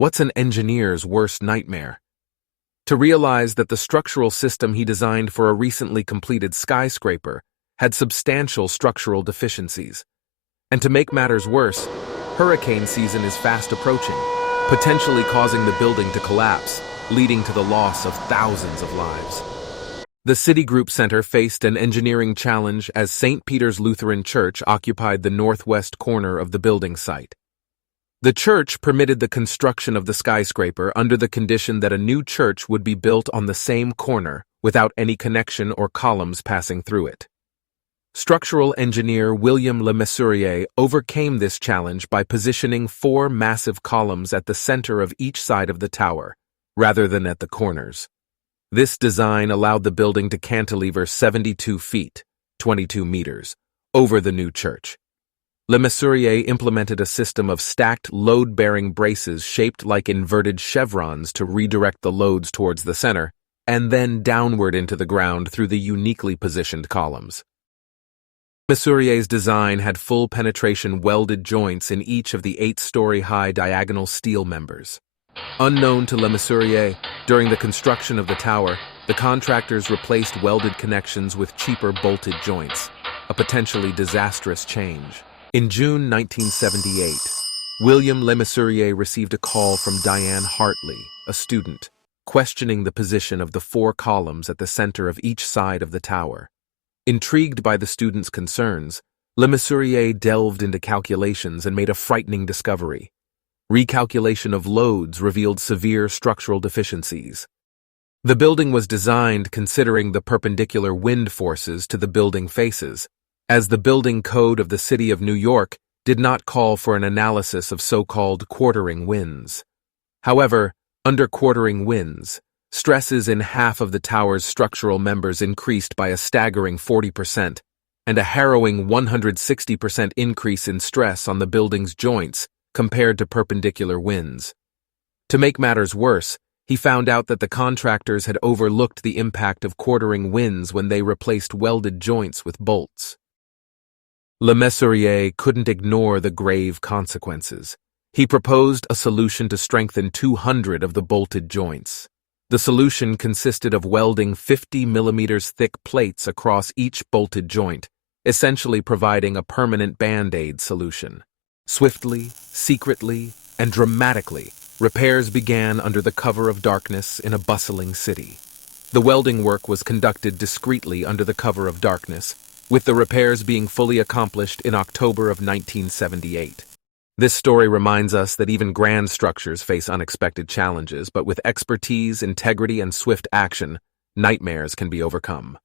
What's an engineer's worst nightmare? To realize that the structural system he designed for a recently completed skyscraper had substantial structural deficiencies. And to make matters worse, hurricane season is fast approaching, potentially causing the building to collapse, leading to the loss of thousands of lives. The Citigroup Center faced an engineering challenge as St. Peter's Lutheran Church occupied the northwest corner of the building site. The church permitted the construction of the skyscraper under the condition that a new church would be built on the same corner without any connection or columns passing through it. Structural engineer William LeMessurier overcame this challenge by positioning 4 massive columns at the center of each side of the tower, rather than at the corners. This design allowed the building to cantilever 72 feet, 22 meters, over the new church. LeMessurier implemented a system of stacked load-bearing braces shaped like inverted chevrons to redirect the loads towards the center, and then downward into the ground through the uniquely positioned columns. LeMessurier's design had full penetration welded joints in each of the 8-story-high diagonal steel members. Unknown to LeMessurier, during the construction of the tower, the contractors replaced welded connections with cheaper bolted joints, a potentially disastrous change. In June 1978, William LeMessurier received a call from Diane Hartley, a student, questioning the position of the 4 columns at the center of each side of the tower. Intrigued by the student's concerns, LeMessurier delved into calculations and made a frightening discovery. Recalculation of loads revealed severe structural deficiencies. The building was designed considering the perpendicular wind forces to the building faces, as the building code of the City of New York did not call for an analysis of so-called quartering winds. However, under quartering winds, stresses in half of the tower's structural members increased by a staggering 40%, and a harrowing 160% increase in stress on the building's joints compared to perpendicular winds. To make matters worse, he found out that the contractors had overlooked the impact of quartering winds when they replaced welded joints with bolts. LeMessurier couldn't ignore the grave consequences. He proposed a solution to strengthen 200 of the bolted joints. The solution consisted of welding 50 millimeters thick plates across each bolted joint, essentially providing a permanent Band-Aid solution. Swiftly, secretly, and dramatically, repairs began under the cover of darkness in a bustling city. The welding work was conducted discreetly under the cover of darkness, with the repairs being fully accomplished in October of 1978. This story reminds us that even grand structures face unexpected challenges, but with expertise, integrity, and swift action, nightmares can be overcome.